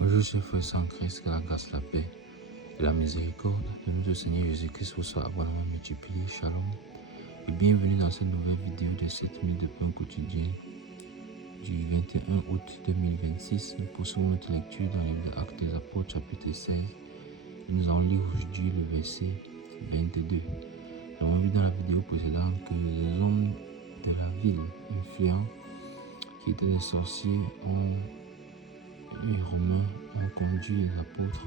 Bonjour chers frères en Christ, que la grâce, la paix et la miséricorde de notre Seigneur Jésus-Christ vous soit abondamment multiplié. Shalom et bienvenue dans cette nouvelle vidéo de 7 minutes de pain quotidien du 21 août 2026. Nous poursuivons notre lecture dans le livre des Actes des Apôtres chapitre 16. Nous allons lire aujourd'hui le verset 22. Nous avons vu dans la vidéo précédente que les hommes de la ville influents qui étaient des sorciers les Romains ont conduit les apôtres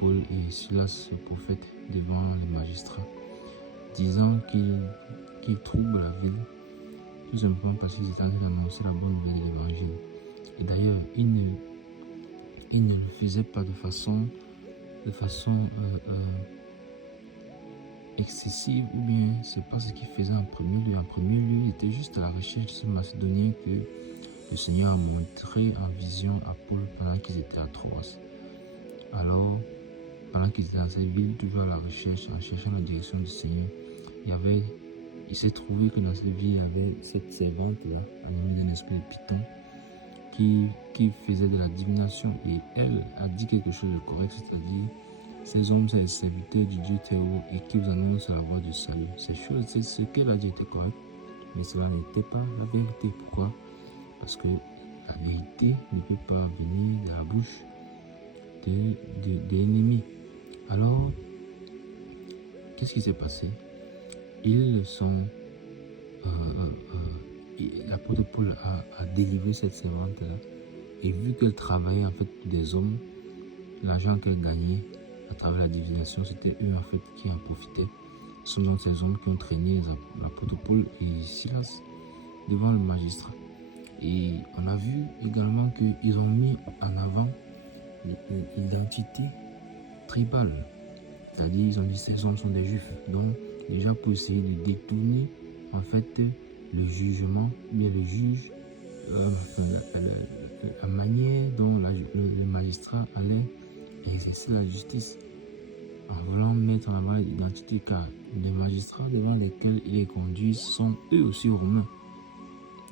Paul et Silas, le prophète, devant les magistrats, disant qu'ils troublent la ville, tout simplement parce qu'ils étaient en train d'annoncer la bonne nouvelle de l'évangile. Et d'ailleurs, ils ne le faisaient pas de façon excessive, ou bien c'est pas ce qu'ils faisaient en premier lieu. En premier lieu, ils étaient juste à la recherche de ce Macédonien que le Seigneur a montré en vision à Paul pendant qu'ils étaient à Troas. Alors, pendant qu'ils étaient dans cette ville, toujours à la recherche, en cherchant la direction du Seigneur, il s'est trouvé que dans cette ville, il y avait cette servante-là, animée d'un esprit de Python, qui faisait de la divination. Et elle a dit quelque chose de correct, c'est-à-dire, ces hommes, c'est les serviteurs du Dieu très haut et qui vous annoncent la voie du salut. Ces choses, c'est ce qu'elle a dit était correct, mais cela n'était pas la vérité. Pourquoi? Parce que la vérité ne peut pas venir de la bouche de l'ennemi. Alors, qu'est-ce qui s'est passé? L'apôtre Paul a délivré cette servante-là, et vu qu'elle travaillait en fait pour des hommes, l'argent qu'elle gagnait à travers la divination, c'était eux en fait qui en profitaient. Ce sont donc ces hommes qui ont traîné l'apôtre Paul et Silas devant le magistrat. Et on a vu également qu'ils ont mis en avant l'identité tribale. C'est-à-dire, ils ont dit que ces hommes sont des juifs. Donc, déjà pour essayer de détourner en fait le jugement, bien le juge, la manière dont le magistrat allait exercer la justice, en voulant mettre en avant l'identité, car les magistrats devant lesquels il est conduit sont eux aussi romains.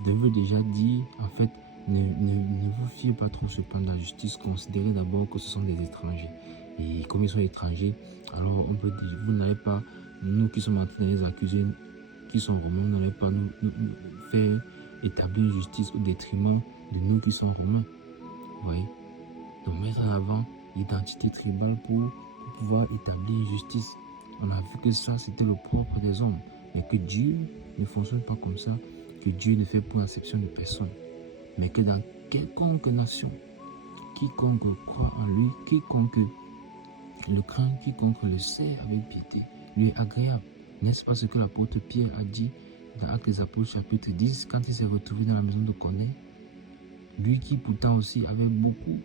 Je veux déjà dire, en fait, ne vous fiez pas trop sur le plan de la justice. Considérez d'abord que ce sont des étrangers. Et comme ils sont étrangers, alors on peut dire, vous n'allez pas, nous qui sommes en train de les accuser, qui sont romains, vous n'allez pas nous faire établir une justice au détriment de nous qui sommes romains. Vous voyez? Donc mettre en avant l'identité tribale pour pouvoir établir une justice. On a vu que ça, c'était le propre des hommes. Mais que Dieu ne fonctionne pas comme ça. Que Dieu ne fait point exception de personne, mais que dans quelconque nation, quiconque croit en lui, quiconque le craint, quiconque le sert avec piété, lui est agréable. N'est-ce pas ce que l'apôtre Pierre a dit dans Actes des Apôtres chapitre 10, quand il s'est retrouvé dans la maison de Corneille? Lui qui pourtant aussi avait beaucoup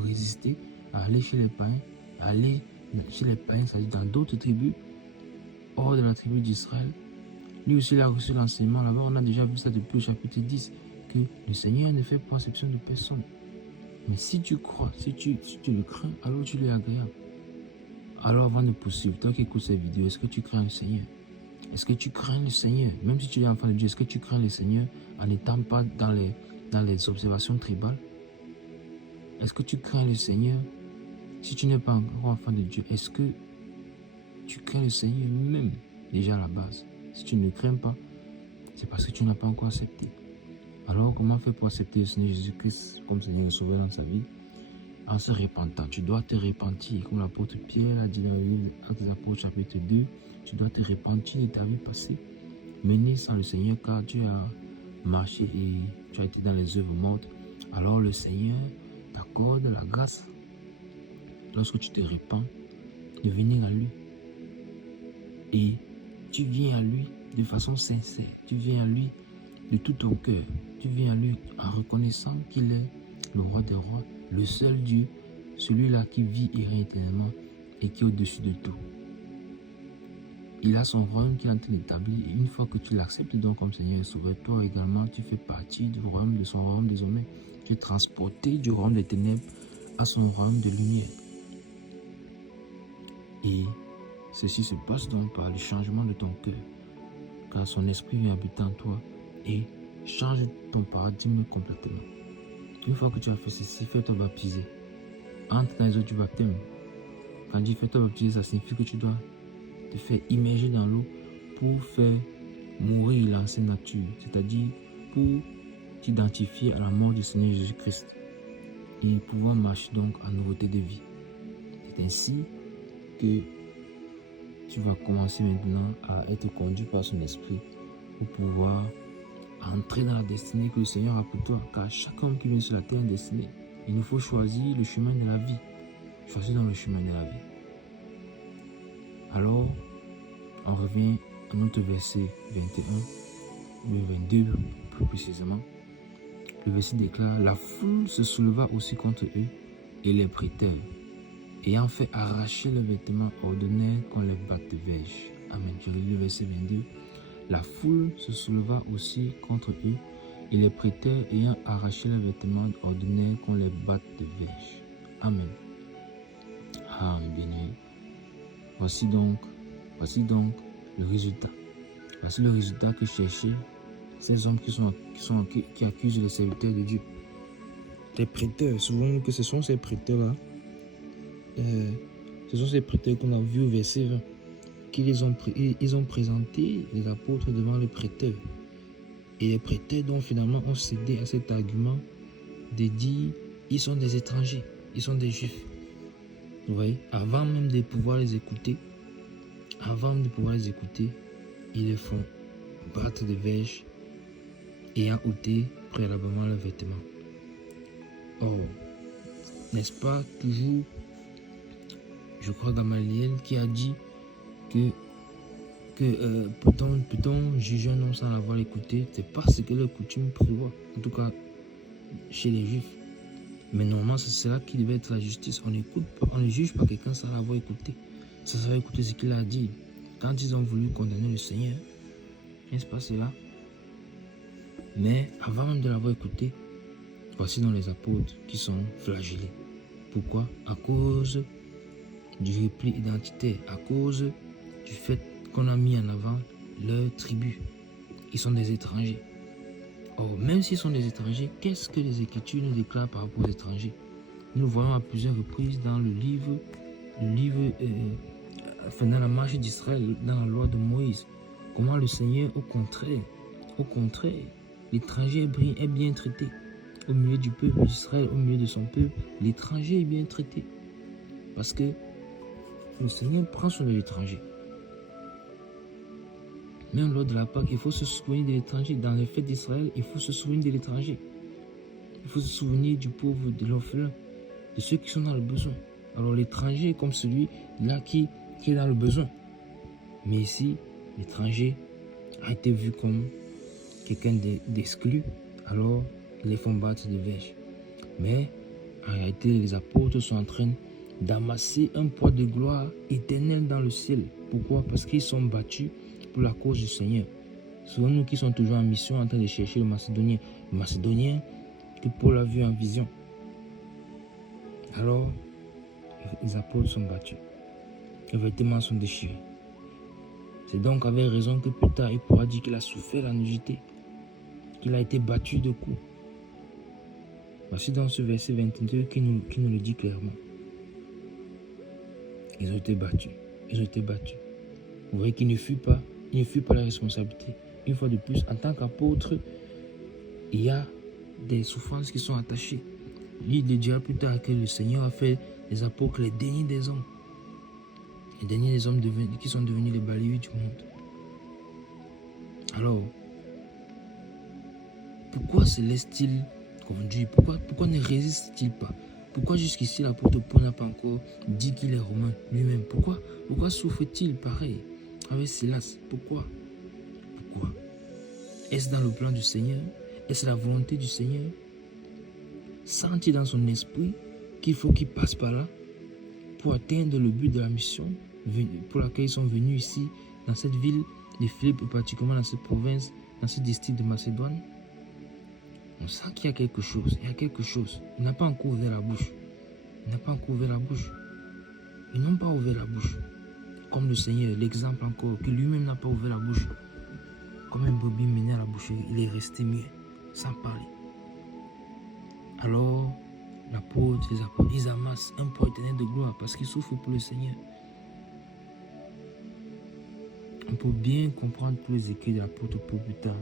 résisté à aller chez les païens, c'est-à-dire dans d'autres tribus, hors de la tribu d'Israël. Lui aussi, il a reçu l'enseignement. Là-bas, on a déjà vu ça depuis le chapitre 10, que le Seigneur ne fait pas exception de personne. Mais si tu crois, si tu le crains, alors tu lui es agréable. Alors avant de poursuivre, toi qui écoutes cette vidéo, est-ce que tu crains le Seigneur? Est-ce que tu crains le Seigneur? Même si tu es enfant de Dieu, est-ce que tu crains le Seigneur en n'étant pas dans les observations tribales? Est-ce que tu crains le Seigneur? Si tu n'es pas encore enfant de Dieu, est-ce que tu crains le Seigneur même déjà à la base? Si tu ne crains pas, c'est parce que tu n'as pas encore accepté. Alors, comment faire pour accepter le Seigneur Jésus-Christ comme Seigneur et Sauveur dans sa vie? En se repentant. Tu dois te repentir. Comme l'apôtre Pierre a dit dans le livre Actes des Apôtres chapitre 2, tu dois te repentir de ta vie passée, menée sans le Seigneur, car tu as marché et tu as été dans les œuvres mortes. Alors le Seigneur t'accorde la grâce, lorsque tu te repens, de venir à lui. Et tu viens à lui de façon sincère. Tu viens à lui de tout ton cœur. Tu viens à lui en reconnaissant qu'il est le roi des rois, le seul Dieu, celui-là qui vit et règne éternellement et qui est au-dessus de tout. Il a son royaume qui est en train d'établir, et une fois que tu l'acceptes donc comme Seigneur et Sauveur, toi également tu fais partie du royaume, de son royaume désormais. Tu es transporté du royaume des ténèbres à son royaume de lumière. Et ceci se passe donc par le changement de ton cœur, car son esprit vient habiter en toi et change ton paradigme complètement. Une fois que tu as fait ceci, fais-toi baptiser. Entre dans les eaux du baptême. Quand tu fais-toi baptiser, ça signifie que tu dois te faire immerger dans l'eau pour faire mourir l'ancienne nature, c'est-à-dire pour t'identifier à la mort du Seigneur Jésus-Christ et pouvoir marcher donc en nouveauté de vie. C'est ainsi que tu vas commencer maintenant à être conduit par son esprit pour pouvoir entrer dans la destinée que le Seigneur a pour toi. Car chaque homme qui vient sur la terre est destiné. Il nous faut choisir le chemin de la vie. Choisir dans le chemin de la vie. Alors, on revient à notre verset 21, le 22 plus précisément. Le verset déclare: la foule se souleva aussi contre eux et les prêteurs, ayant fait arracher leurs vêtements, ordonnèrent qu'on les batte de verge. Amen. Je relis le verset 22. La foule se souleva aussi contre eux et les prêteurs, ayant arraché leurs vêtements, ordonnèrent qu'on les batte de verge. Amen. Ah, mes bien-aimés. Voici donc le résultat. Voici le résultat que cherchaient ces hommes qui accusent les serviteurs de Dieu. Les prêteurs, souvent que ce sont ces prêteurs-là, ce sont ces prêteurs qu'on a vus au verset 20, ils ont présenté les apôtres devant les prêteurs. Et les prêteurs donc finalement ont cédé à cet argument de dire ils sont des étrangers, ils sont des juifs. Vous voyez, avant même de pouvoir les écouter, ils les font battre de verge ayant ôté préalablement leurs vêtements. Or, n'est-ce pas toujours, je crois, Gamaliel qui a dit que peut-on juger un homme sans l'avoir écouté? C'est parce que leur coutume prévoit, en tout cas chez les juifs. Mais normalement, c'est là qui devait être la justice. On ne juge pas quelqu'un sans l'avoir écouté. Sans savoir écouter ce qu'il a dit. Quand ils ont voulu condamner le Seigneur, n'est-ce pas cela? Mais avant même de l'avoir écouté, voici dans les apôtres qui sont flagellés. Pourquoi? À cause du repli identitaire, à cause du fait qu'on a mis en avant leur tribu. Ils sont des étrangers. Or, même s'ils sont des étrangers, qu'est-ce que les Écritures nous déclarent par rapport aux étrangers? Nous le voyons à plusieurs reprises dans dans la marche d'Israël, dans la loi de Moïse. Comment le Seigneur, au contraire, l'étranger est bien traité. Au milieu du peuple d'Israël, au milieu de son peuple, l'étranger est bien traité. Parce que le Seigneur prend soin de l'étranger. Même lors de la Pâque, il faut se souvenir de l'étranger. Dans les fêtes d'Israël, il faut se souvenir de l'étranger. Il faut se souvenir du pauvre, de l'orphelin, de ceux qui sont dans le besoin. Alors l'étranger est comme celui-là qui est dans le besoin. Mais ici, l'étranger a été vu comme quelqu'un d'exclu. Alors, ils les font battre de verge. Mais en réalité, les apôtres sont en train d'amasser un poids de gloire éternelle dans le ciel. Pourquoi? Parce qu'ils sont battus pour la cause du Seigneur. Souvent nous qui sommes toujours en mission en train de chercher le Macédonien que Paul a vu en vision. Alors, les apôtres sont battus. Les vêtements sont déchirés. C'est donc avec raison que plus tard il pourra dire qu'il a souffert la nudité, qu'il a été battu de coups. Voici dans ce verset 22 qui nous le dit clairement. Ils ont été battus. Vous voyez qu'il ne fuit pas la responsabilité. Une fois de plus, en tant qu'apôtre, il y a des souffrances qui sont attachées. Il dira plus tard que le Seigneur a fait des apôtres les derniers des hommes. Les derniers des hommes qui sont devenus les balayeurs du monde. Alors, pourquoi se laisse-t-il conduire? Pourquoi ne résiste-t-il pas? Pourquoi jusqu'ici l'apôtre Paul n'a pas encore dit qu'il est romain lui-même? Pourquoi souffre-t-il pareil avec Silas? Pourquoi? Est-ce dans le plan du Seigneur? Est-ce la volonté du Seigneur? Sent-il dans son esprit qu'il faut qu'il passe par là pour atteindre le but de la mission pour laquelle ils sont venus ici, dans cette ville de Philippe, et particulièrement dans cette province, dans ce district de Macédoine? On sent qu'il y a quelque chose. Il n'a pas encore ouvert la bouche. Ils n'ont pas ouvert la bouche. Comme le Seigneur, l'exemple encore, que lui-même n'a pas ouvert la bouche. Comme un brebis mené à la boucherie, il est resté muet, sans parler. Alors, l'apôtre, les apôtres, ils amassent un poids éternel de gloire parce qu'ils souffrent pour le Seigneur. On peut bien comprendre tous les écrits de l'apôtre Paul plus tard.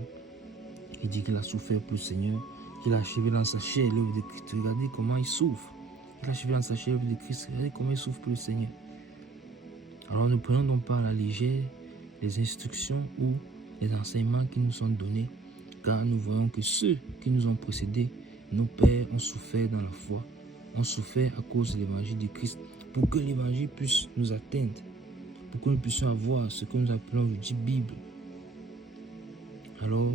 Il dit qu'il a souffert pour le Seigneur, qu'il a achevé dans sa chair l'œuvre de Christ. Regardez comment il souffre. Il a achevé dans sa chair l'œuvre de Christ. Regardez comment il souffre pour le Seigneur. Alors ne prenons donc pas à la légère les instructions ou les enseignements qui nous sont donnés, car nous voyons que ceux qui nous ont précédés, nos pères, ont souffert dans la foi, ont souffert à cause de l'évangile de Christ, pour que l'évangile puisse nous atteindre, pour que nous puissions avoir ce que nous appelons aujourd'hui Bible. Alors,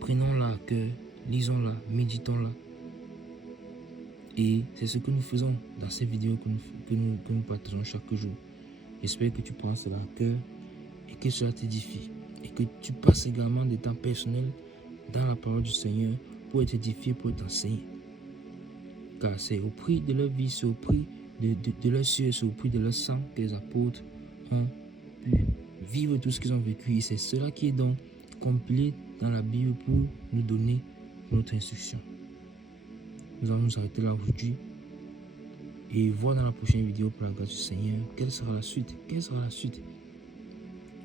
prenons-la à cœur, lisons-la, méditons-la. Et c'est ce que nous faisons dans ces vidéos que nous partageons chaque jour. J'espère que tu prends cela à cœur et que cela t'édifie. Et que tu passes également des temps personnels dans la parole du Seigneur pour être édifié, pour t'enseigner. Car c'est au prix de leur vie, c'est au prix de leur sueur, c'est au prix de leur sang que les apôtres ont pu vivre tout ce qu'ils ont vécu. Et c'est cela qui est donc compilé dans la Bible pour nous donner notre instruction. Nous allons nous arrêter là aujourd'hui et voir dans la prochaine vidéo, pour la grâce du Seigneur, quelle sera la suite. Quelle sera la suite?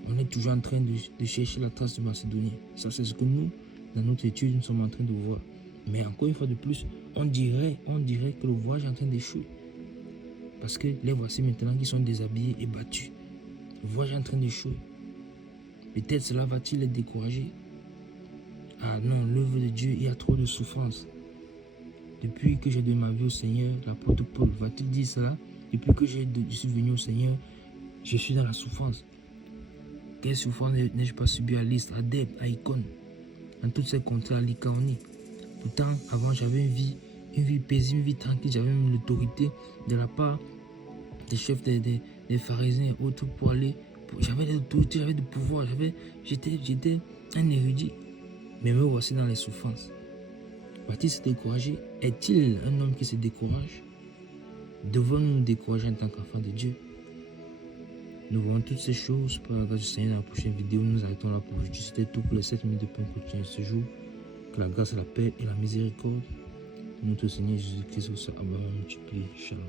On est toujours en train de chercher la trace de Macédonie. Ça, c'est ce que nous, dans notre étude, nous sommes en train de voir. Mais encore une fois de plus, on dirait que le voyage est en train d'échouer. Parce que les voici maintenant qui sont déshabillés et battus. Le voyage est en train d'échouer. Peut-être cela va-t-il les décourager? Ah non, l'œuvre de Dieu, il y a trop de souffrance. Depuis que j'ai donné ma vie au Seigneur, l'apôtre Paul va-t-il dire cela? Depuis que je suis venu au Seigneur, je suis dans la souffrance. Quelle souffrance n'ai-je pas subi à Lystre, à Dèbe, à Icône, dans toutes ces contrées, à Lycaonie? Pourtant, avant, j'avais une vie paisible, une vie tranquille. J'avais même l'autorité de la part des chefs des pharisiens et autres pour aller. J'avais l'autorité, j'avais du pouvoir, j'étais un érudit. Mais me voici dans les souffrances. Va-t-il se décourager? Est-il un homme qui se décourage? Devons-nous nous décourager en tant qu'enfants de Dieu? Nous voyons toutes ces choses par la grâce du Seigneur dans la prochaine vidéo. Nous arrêtons là pour aujourd'hui. C'était tout pour les 7 minutes de point quotidien de ce jour. Que la grâce, la paix et la miséricorde de notre Seigneur Jésus-Christ soit abondamment multipliée. Shalom.